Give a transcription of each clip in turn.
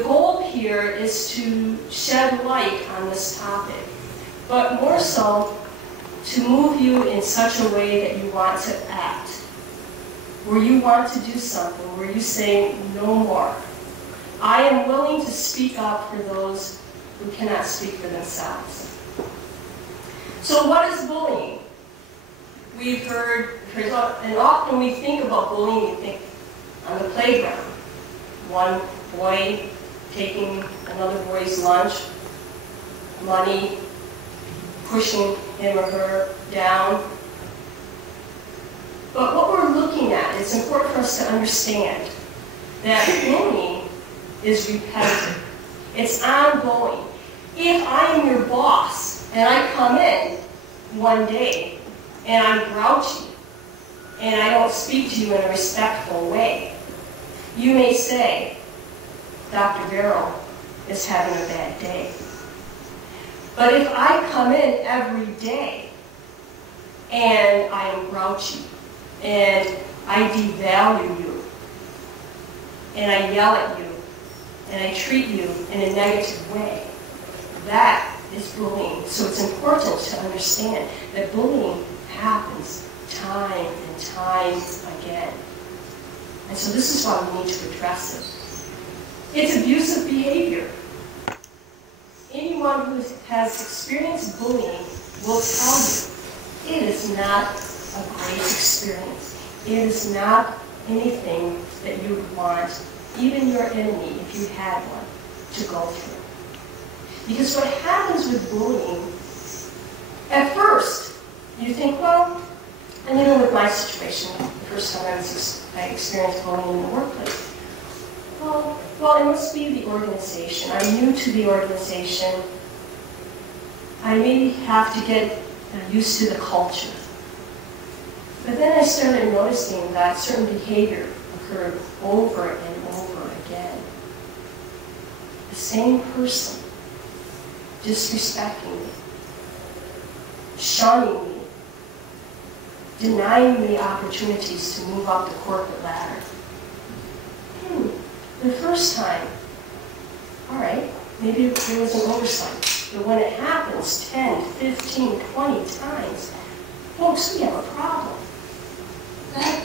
The goal here is to shed light on this topic, but more so to move you in such a way that you want to act, where you want to do something, where you say, no more. I am willing to speak up for those who cannot speak for themselves. So what is bullying? We've heard, and often we think about bullying, we think on the playground. One boy taking another boy's lunch, money, pushing him or her down. But what we're looking at, it's important for us to understand that bullying is repetitive. It's ongoing. If I am your boss and I come in one day and I'm grouchy and I don't speak to you in a respectful way, you may say, Dr. Barrow is having a bad day. But if I come in every day and I am grouchy and I devalue you and I yell at you and I treat you in a negative way, that is bullying. So it's important to understand that bullying happens time and time again. And so this is why we need to address it. It's abusive behavior. Anyone who has experienced bullying will tell you it is not a great experience. It is not anything that you would want, even your enemy, if you had one, to go through. Because what happens with bullying, at first, you think, well, and even with my situation, the first time I experienced bullying in the workplace, well, it must be the organization. I'm new to the organization. I may have to get used to the culture. But then I started noticing that certain behavior occurred over and over again. The same person disrespecting me, shunning me, denying me opportunities to move up the corporate ladder. The first time, all right, maybe there was an oversight. But when it happens 10, 15, 20 times, folks, we have a problem. That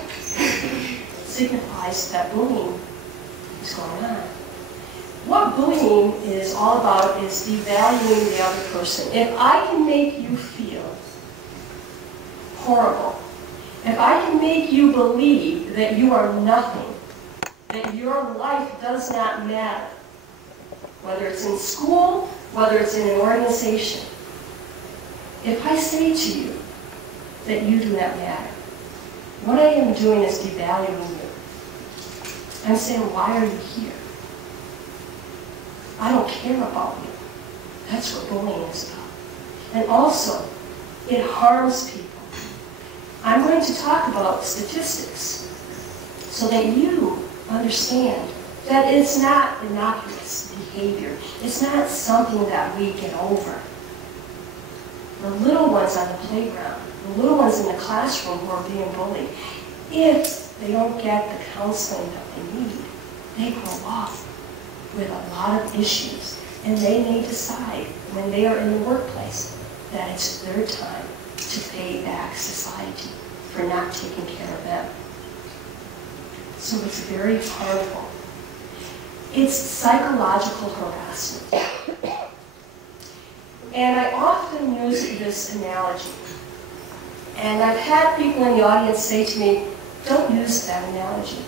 signifies that bullying is going on. What bullying is all about is devaluing the other person. If I can make you feel horrible, if I can make you believe that you are nothing, that your life does not matter, whether it's in school, whether it's in an organization. If I say to you that you do not matter, what I am doing is devaluing you. I'm saying, why are you here? I don't care about you. That's what bullying is about. And also, it harms people. I'm going to talk about statistics so that you understand that it's not innocuous behavior. It's not something that we get over. The little ones on the playground, the little ones in the classroom who are being bullied, if they don't get the counseling that they need, they grow up with a lot of issues. And they may decide when they are in the workplace that it's their time to pay back society for not taking care of them. So it's very harmful. It's psychological harassment. And I often use this analogy. And I've had people in the audience say to me, don't use that analogy.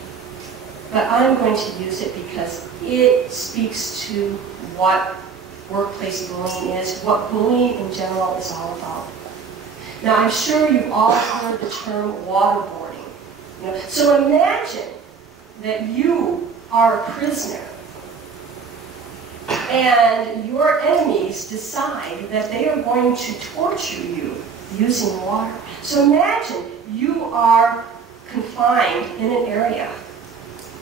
But I'm going to use it because it speaks to what workplace bullying is, what bullying in general is all about. Now, I'm sure you've all heard the term waterboarding. So imagine that you are a prisoner and your enemies decide that they are going to torture you using water. So imagine you are confined in an area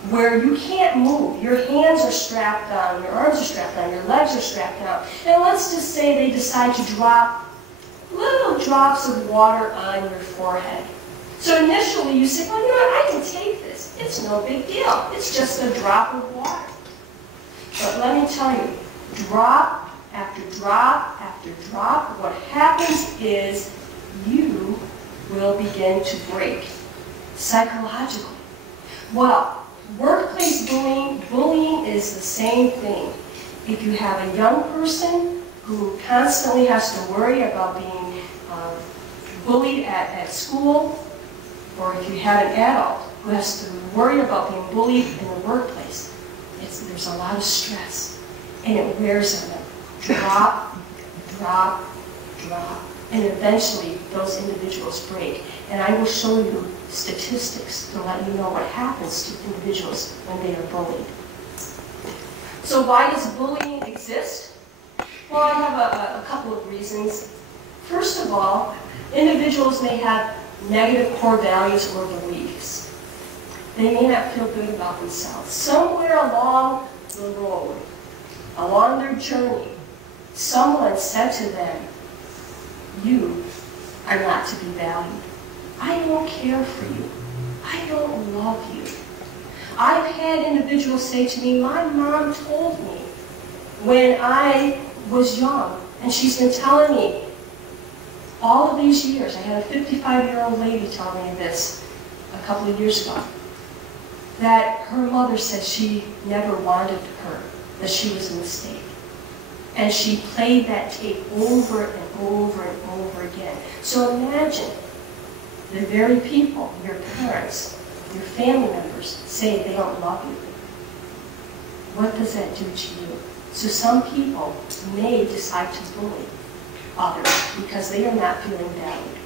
where you can't move. Your hands are strapped down, your arms are strapped down, your legs are strapped down. And let's just say they decide to drop little drops of water on your forehead. So initially you say, well, you know what, I can take this. It's no big deal. It's just a drop of water. But let me tell you, drop after drop after drop, what happens is you will begin to break psychologically. Well, workplace bullying is the same thing. If you have a young person who constantly has to worry about being bullied at school, or if you have an adult who has to worry about being bullied in the workplace, there's a lot of stress, and it wears on them. Drop, drop, drop, and eventually those individuals break. And I will show you statistics to let you know what happens to individuals when they are bullied. So why does bullying exist? Well, I have a couple of reasons. First of all, individuals may have negative core values or beliefs. They may not feel good about themselves. Somewhere along the road, along their journey, someone said to them, you are not to be valued. I don't care for you. I don't love you. I've had individuals say to me, my mom told me when I was young, and she's been telling me all of these years. I had a 55-year-old lady tell me this a couple of years ago, that her mother said she never wanted her, that she was a mistake. And she played that tape over and over and over again. So imagine the very people, your parents, your family members, say they don't love you. What does that do to you? So some people may decide to bully others because they are not feeling valued.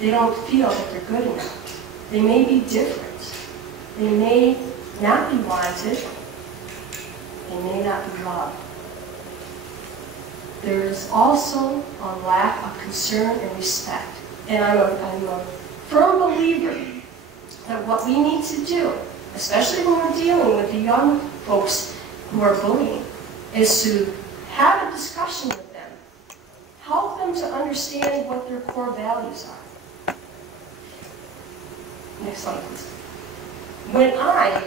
They don't feel that they're good enough. They may be different. They may not be wanted. They may not be loved. There is also a lack of concern and respect. And I'm a firm believer that what we need to do, especially when we're dealing with the young folks who are bullying, is to have a discussion with them. Help them to understand what their core values are. Next slide, please. When I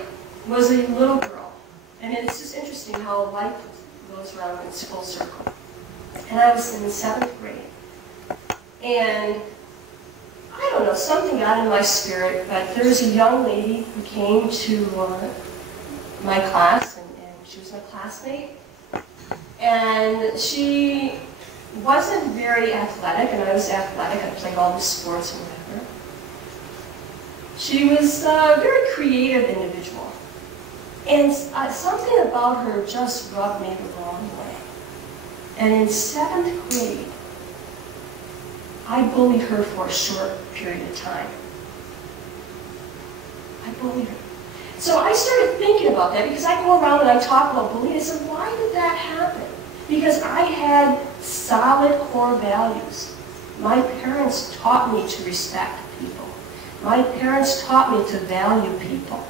was a little girl, and it's just interesting how life goes around in full circle. And I was in the 7th grade. And I don't know, something got in my spirit, but there was a young lady who came to my class, and she was my classmate. And she wasn't very athletic, and I was athletic. I played all the sports and whatever. She was a very creative individual. And something about her just rubbed me the wrong way. And in 7th grade, I bullied her for a short period of time. I bullied her. So I started thinking about that because I go around and I talk about bullying. I said, why did that happen? Because I had solid core values. My parents taught me to respect people. My parents taught me to value people.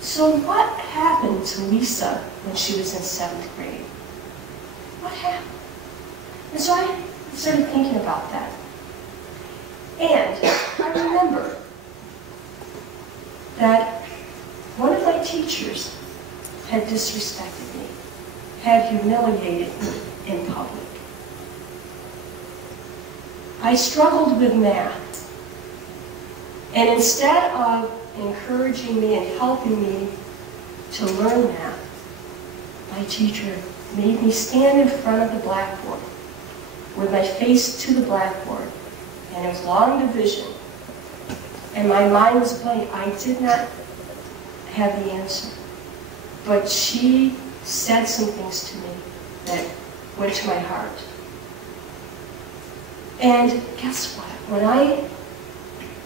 So what happened to Lisa when she was in 7th grade? What happened? And so I started thinking about that. And I remember that one of my teachers had disrespected me, had humiliated me in public. I struggled with math. And instead of encouraging me and helping me to learn math, my teacher made me stand in front of the blackboard with my face to the blackboard, and it was long division, and my mind was blank. I did not have the answer, but she said some things to me that went to my heart. And guess what? When I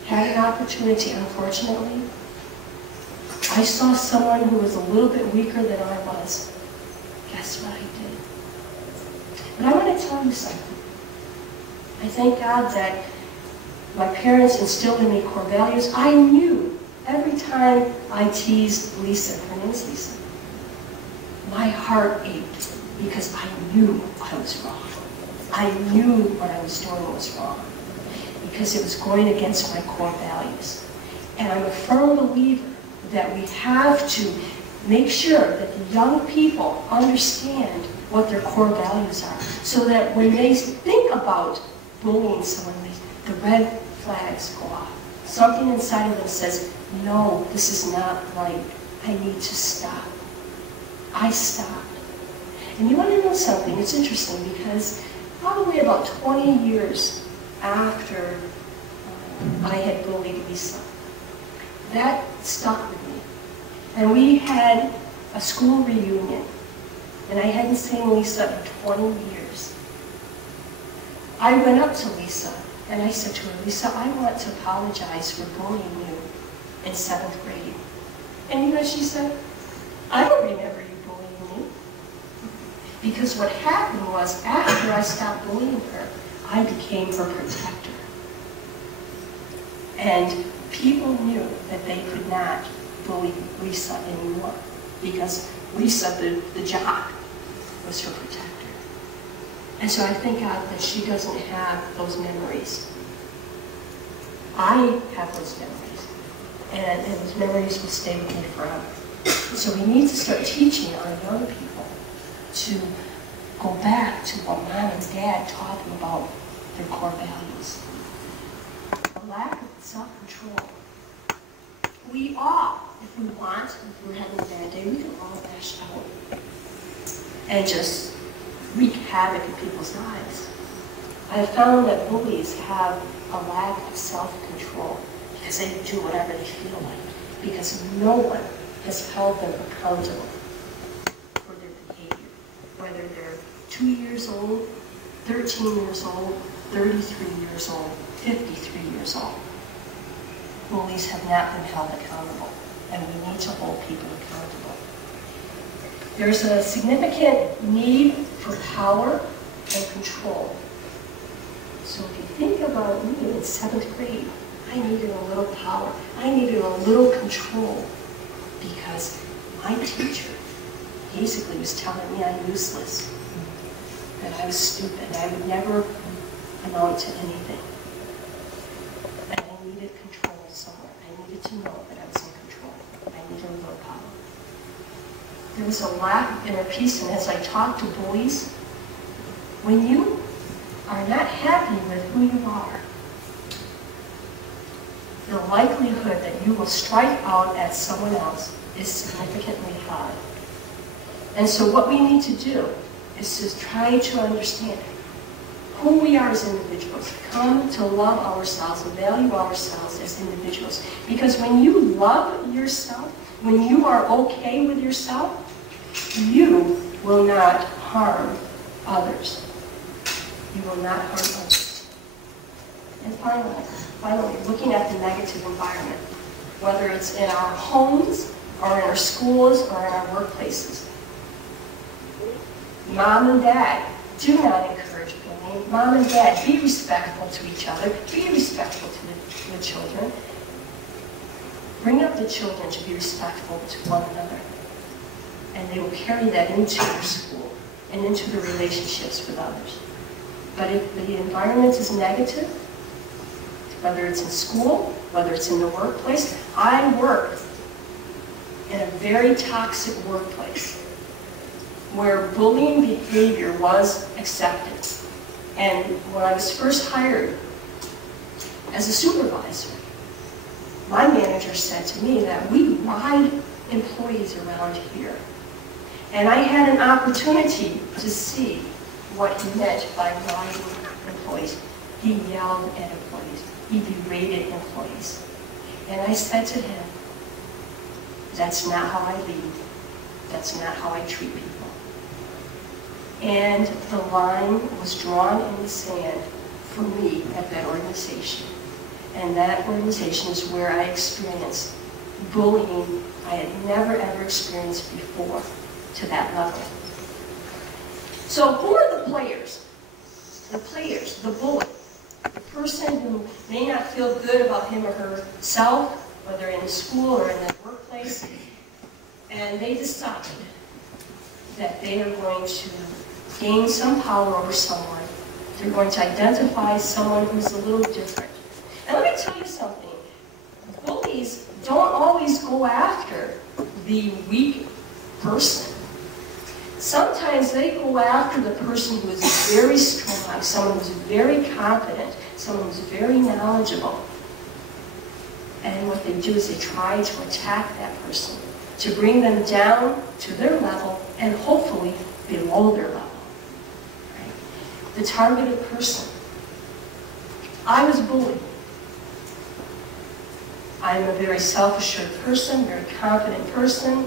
had an opportunity, unfortunately, I saw someone who was a little bit weaker than I was. Guess what I did? But I want to tell you something. I thank God that my parents instilled in me core values. I knew every time I teased Lisa, her name is Lisa, my heart ached because I knew I was wrong. I knew what I was doing was wrong because it was going against my core values. And I'm a firm believer that we have to make sure that the young people understand what their core values are, so that when they think about bullying someone, the red flags go off. Something inside of them says, no, this is not right. I need to stop. I stopped. And you want to know something? It's interesting because probably about 20 years after I had bullied Lisa, that stuck with me. And we had a school reunion, and I hadn't seen Lisa in 20 years. I went up to Lisa, and I said to her, Lisa, I want to apologize for bullying you in 7th grade. And you know what she said? I don't remember you bullying me. Because what happened was, after I stopped bullying her, I became her protector. And people knew that they could not bully Lisa anymore, because Lisa, the jock, was her protector. And so I thank God that she doesn't have those memories. I have those memories, and those memories will stay with me forever. So we need to start teaching our young people to go back to what Mom and Dad taught them about their core values. The lack of self-control. We all, if we want, if we're having a bad day, we can all lash out and just wreak havoc in people's lives. I have found that bullies have a lack of self-control because they do whatever they feel like, because no one has held them accountable for their behavior, whether they're 2 years old, 13 years old, 33 years old, 53 years old. Bullies have not been held accountable, and we need to hold people accountable. There's a significant need for power and control. So if you think about me in 7th grade, I needed a little power. I needed a little control, because my teacher basically was telling me I'm useless, that I was stupid, I would never amount to anything. And I needed control somewhere. I needed to know that I was in control. I needed a little power. There was a lack of inner peace, and as I talk to bullies, when you are not happy with who you are, the likelihood that you will strike out at someone else is significantly high. And so what we need to do is to try to understand who we are as individuals, come to love ourselves and value ourselves as individuals. Because when you love yourself, when you are okay with yourself, you will not harm others. You will not harm others. And finally, looking at the negative environment, whether it's in our homes, or in our schools, or in our workplaces. Mom and Dad, do not encourage bullying. Mom and Dad, be respectful to each other. Be respectful to the children. Bring up the children to be respectful to one another. And they will carry that into their school and into their relationships with others. But if the environment is negative, whether it's in school, whether it's in the workplace, I worked in a very toxic workplace where bullying behavior was accepted. And when I was first hired as a supervisor, my manager said to me that we ride employees around here. And I had an opportunity to see what he meant by riding employees. He yelled at employees. He berated employees. And I said to him, that's not how I lead. That's not how I treat people. And the line was drawn in the sand for me at that organization. And that organization is where I experienced bullying I had never ever experienced before to that level. So who are the players? The players, the bully. The person who may not feel good about him or herself, whether in school or in the workplace, and they decide that they are going to gain some power over someone. They're going to identify someone who's a little different. And let me tell you something. Bullies don't always go after the weak person. Sometimes they go after the person who is very strong, someone who's very confident, someone who's very knowledgeable. And what they do is they try to attack that person, to bring them down to their level and hopefully below their level. Right? The targeted person. I was bullied. I'm a very self-assured person, very confident person.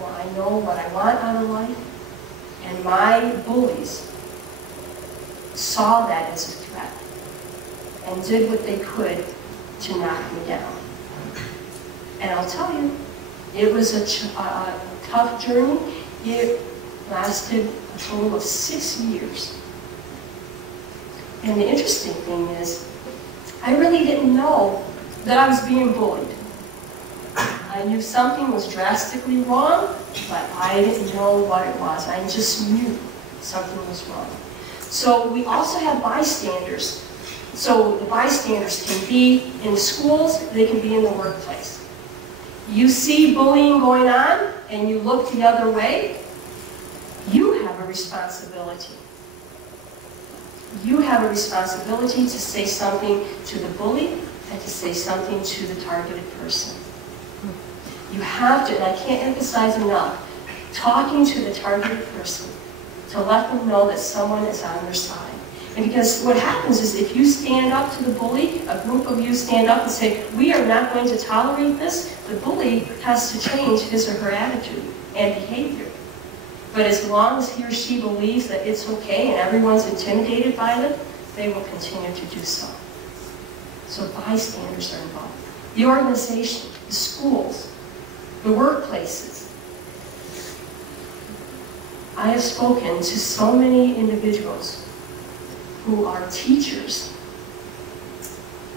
Well, I know what I want out of life. And my bullies saw that as a threat and did what they could to knock me down. And I'll tell you, it was a tough journey. It lasted a total of 6 years. And the interesting thing is, I really didn't know that I was being bullied. I knew something was drastically wrong, but I didn't know what it was. I just knew something was wrong. So we also have bystanders. So the bystanders can be in the schools, they can be in the workplace. You see bullying going on and you look the other way, you have a responsibility. You have a responsibility to say something to the bully and to say something to the targeted person. You have to, and I can't emphasize enough, talking to the targeted person to let them know that someone is on their side. And because what happens is if you stand up to the bully, a group of you stand up and say, we are not going to tolerate this, the bully has to change his or her attitude and behavior. But as long as he or she believes that it's okay and everyone's intimidated by it, they will continue to do so. So bystanders are involved. The organization, the schools, the workplaces. I have spoken to so many individuals who are teachers,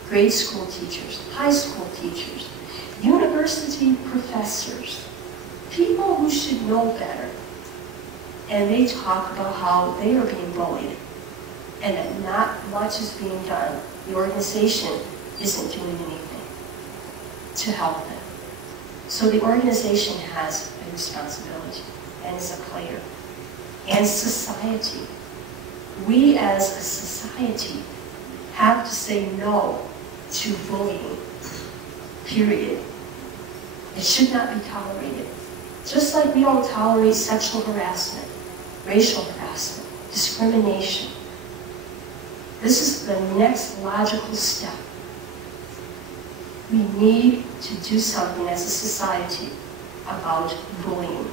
grade school teachers, high school teachers, university professors, people who should know better. And they talk about how they are being bullied and that not much is being done. The organization isn't doing anything to help them. So the organization has a responsibility and is a player. And society. We as a society have to say no to bullying, period. It should not be tolerated. Just like we don't tolerate sexual harassment, racial harassment, discrimination. This is the next logical step. We need to do something as a society about bullying.